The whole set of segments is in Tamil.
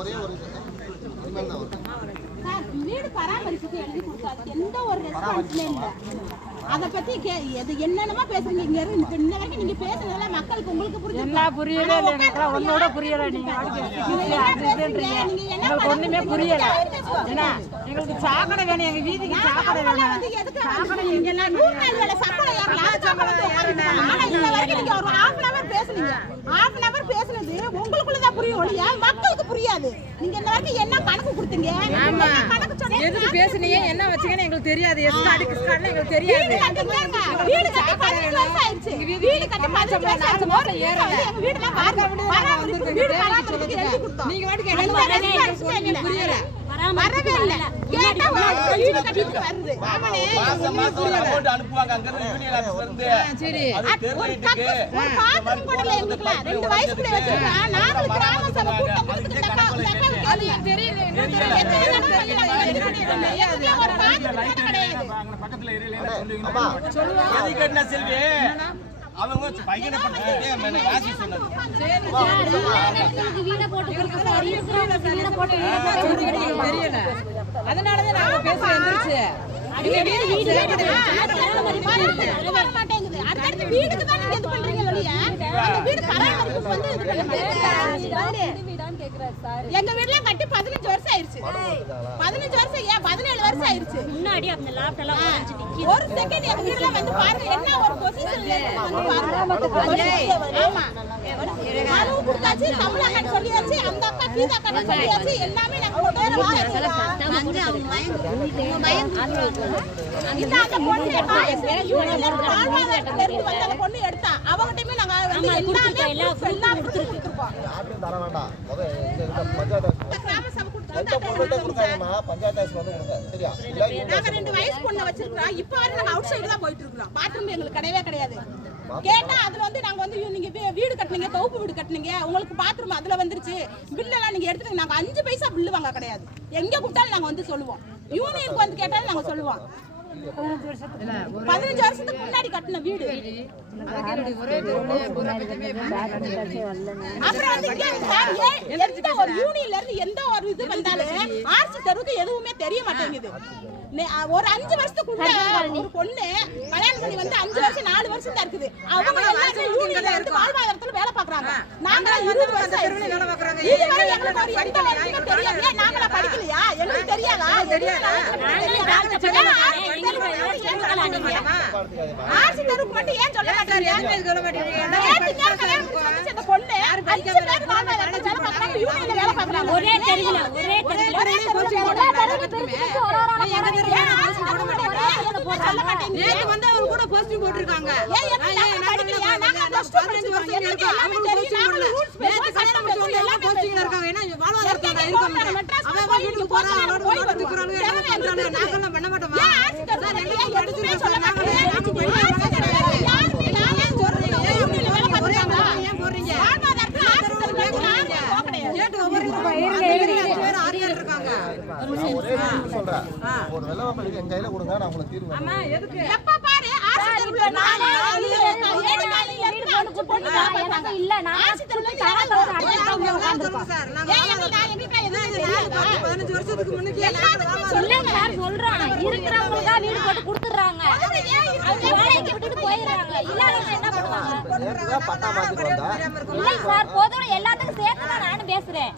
ஒரே ஒரு வீடு பராமரிப்புக்கு எழுதி கொடுத்தாது எந்த ஒரு ரெஸ்பான்ஸ்மே இல்லை. அதை பத்தி என்னென்னமா பேசுறீங்க இங்க இருக்கு இன்ன வரைக்கும் நீங்க பேசுறதுல மக்களுக்கு உங்களுக்கு புரியல ஒன்னோட புரியல நீங்க எங்களுக்கு ஒண்ணுமே புரியல. ஏன்னா எங்களுக்கு சாக்கடை வேணும், எங்க வீதிக்கு சாக்கடை வேணும். பேசுனது உங்களுக்குள்ளதான் புரியும் ஒழியா மக்களுக்கு புரியாது. நீங்க இந்த வரைக்கும் என்ன கணக்கு கொடுத்தீங்க, எதுக்கு பேசுனீங்க, என்ன வச்சீங்கன்னு எங்களுக்கு தெரியாது. எங்களுக்கு தெரியாது. வீடு கட்டி 15 வருஷம் ஆயிடுச்சு. வீடு கட்டி 15 வருஷம் ஆச்சு. எங்க வீடுலாம் நீங்க வாட்டுக்கு புரியல வரவே இல்ல. கேட்டா வீடு கட்டிட்டு வருது. அனுப்புவாங்க அங்க இருந்து யூனியன் ஆபீஸ்ல இருந்து. சரி ஒரு பாத்ரூம் கூட இல்ல எங்களுக்கு. 2 வயசுக்குள்ள வச்சிருக்கா. நாங்க கிராம சபை கூட்டம் கொடுத்துட்டு தெரியல. ஒரு பாத்ரூம் கூட கிடையாது. பக்கத்துல ஏரியால சொல்லுவீங்க. எதுக்கு என்ன செல்வி அவங்க பையனை பண்றதே என்ன வாசி சொன்னது. வீட போட்டு கொடுக்கறாங்க. வீட போட்டு தெரியல. அதனால தான் நாங்க பேச வந்துருச்சு. வீடுக்கு தான் நீங்க இது பண்றீங்க இல்லையா? அந்த வீடு பராமரிப்புக்கு வந்து இது பண்ணுங்க. எங்க வீட்ல கட்டி 15 வருஷம் ஆயிருச்சு. 15 வருஷம் ஏன் 17 வருஷம் ஆயிருச்சு. முன்னாடி அந்த லாப்ட் எல்லாம் உடைஞ்சு நிக்குது. ஒரு செகண்ட் எங்க வீட்ல வந்து பாருங்க என்ன ஒரு பொசிஷன்ல வந்து பாருங்க. ஆமா. மனு கொடுத்தாச்சு, தமிழாக்கட்ட சொல்லியாச்சு, அந்த அக்கா கீதாக்கட்ட சொல்லியாச்சு, எல்லாமே நாங்க கொண்டு வர வந்து அவங்க மயம் இந்த அந்த பொண்ணு யூனியன்ல இருந்து வாழ்வாதாரத்துல இருந்து வந்த அந்த பொண்ணு எடுத்தா அவங்கட்டமே நாங்க வந்து எல்லாம் கொடுத்துருக்கோம். யாரும் தர வேண்டாம். பஞ்சாயத்து கிராம சபை பஞ்சாயத்து ஆஃபீஸ் வந்து கொடுங்க. சரியா? நாங்க 2 வயசு பொண்ணு வச்சிருக்கோம். இப்போ வரை நாங்க அவுட் சைடு தான் போயிட்டு இருக்கோம். பாத்ரூம் எங்களுக்கு கிடையவே கிடையாது. கேட்டா அதுல வந்து நாங்க வந்து நீங்க வீடு கட்டுனீங்க, தொகுப்பு வீடு கட்டுனீங்க, உங்களுக்கு பாத்ரூம் அதுல வந்துருச்சு, பில் எல்லாம் நீங்க எடுத்துங்க. நாங்க 5 பைசா பில்லு வாங்க கிடையாது. எங்க கூப்பிட்டாலும் நாங்க வந்து சொல்லுவோம். யூனியனுக்கு வந்து கேட்டாலும் நாங்க சொல்லுவோம். 15 வருஷத்துக்கு முன்னாடி கட்டின வீடு. அப்புறம் வந்து எந்த ஒரு யூனியன்ல இருந்து எந்த ஒரு இது வந்தாலும் ஆர்சி தெருவுக்கு எதுவுமே தெரிய மாட்டேங்குது. ஒரு 5 வருஷத்துக்குள்ள ஒரு பொண்ணு கல்யாணம் பண்ணி வந்து 5 வருஷம் 4 வருஷம் தான் இருக்குது. அவங்க எல்லாரும் யூனியன்ல இருந்து வாழ்வாதாரத்துல வேலை பாக்குறாங்க. நாங்க 20 வருஷம் வேலை பாக்குறாங்க. இதுவரை எங்களுக்கு ஒரு எந்த வருஷமே தெரியாது. நாங்களா படிக்கலையா? எங்களுக்கு தெரியாதா? ஆர்சி தெருவுக்கு மட்டும் ஏன் சொல்ல மாட்டீங்க? அந்த பொண்ணு 5 பேர் வாழ்வாதாரத்துல வேலை பாக்குறாங்க. யூனியன்ல வேலை பாக்குறாங்க. ஒரே தெருவுல நேத்து வந்து அவங்க கூட போஸ்டிங் போட்டுருக்காங்க. போஸ்டிங்ல இருக்காங்க. ஏன்னா வாழ்வாதாரத்துல இருக்காங்க. வீட்டுக்கு போறாங்க, நாங்கெல்லாம் பண்ண மாட்டோமா? ஒரு வெள்ளவாப்ப எங்க கையில கொடுங்க, நான் உங்களுக்கு தீர்வு எப்ப பாரு ஆர்சி தெருவுல நானே ஏடி காலையில இருந்து அனுச்சு போட்டு இல்ல நான் ஆர்சி தெருவுல சொல்லுங்க சார். நான் எங்களுக்கு எதுவும் 15 வருஷத்துக்கு முன்னாடி சொல்லுங்க சார். சொல்றாங்க இருக்கிறவங்களுக்கு வீடு போட்டு கொடுத்துறாங்க. அவங்க வேலைக்கு விட்டுட்டு போயிடுறாங்க. இல்லாதவங்க என்ன பண்ணுவாங்க? பட்டா மாத்திட்டு வந்தா இல்லை சார், போதும் எல்லாத்துக்கும் சேர்த்து தான் நானும் பேசுறேன்.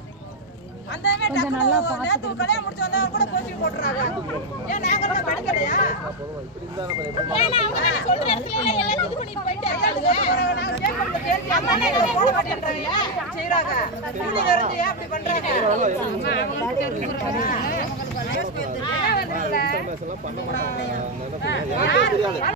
அந்த நல்லா நேத்து கல்யாணம் முடிச்சு வந்தவங்க கூட போஸ்டிங் போட்டுறாங்க. ஏன் நாங்க படிக்கலையா? ஏன்னா அவங்க சொல்ற இடத்துல எல்லாம் இது பண்ணிட்டு போயிட்டே இருக்காங்க. நாங்க கேட்கற கேள்வி அம்மானே போட மாட்டேன்றாங்க. செய்றாங்க. யூனியன்ல இருந்து ஏன் அப்படி பண்றாங்க? பண்ண மாட்டாங்க.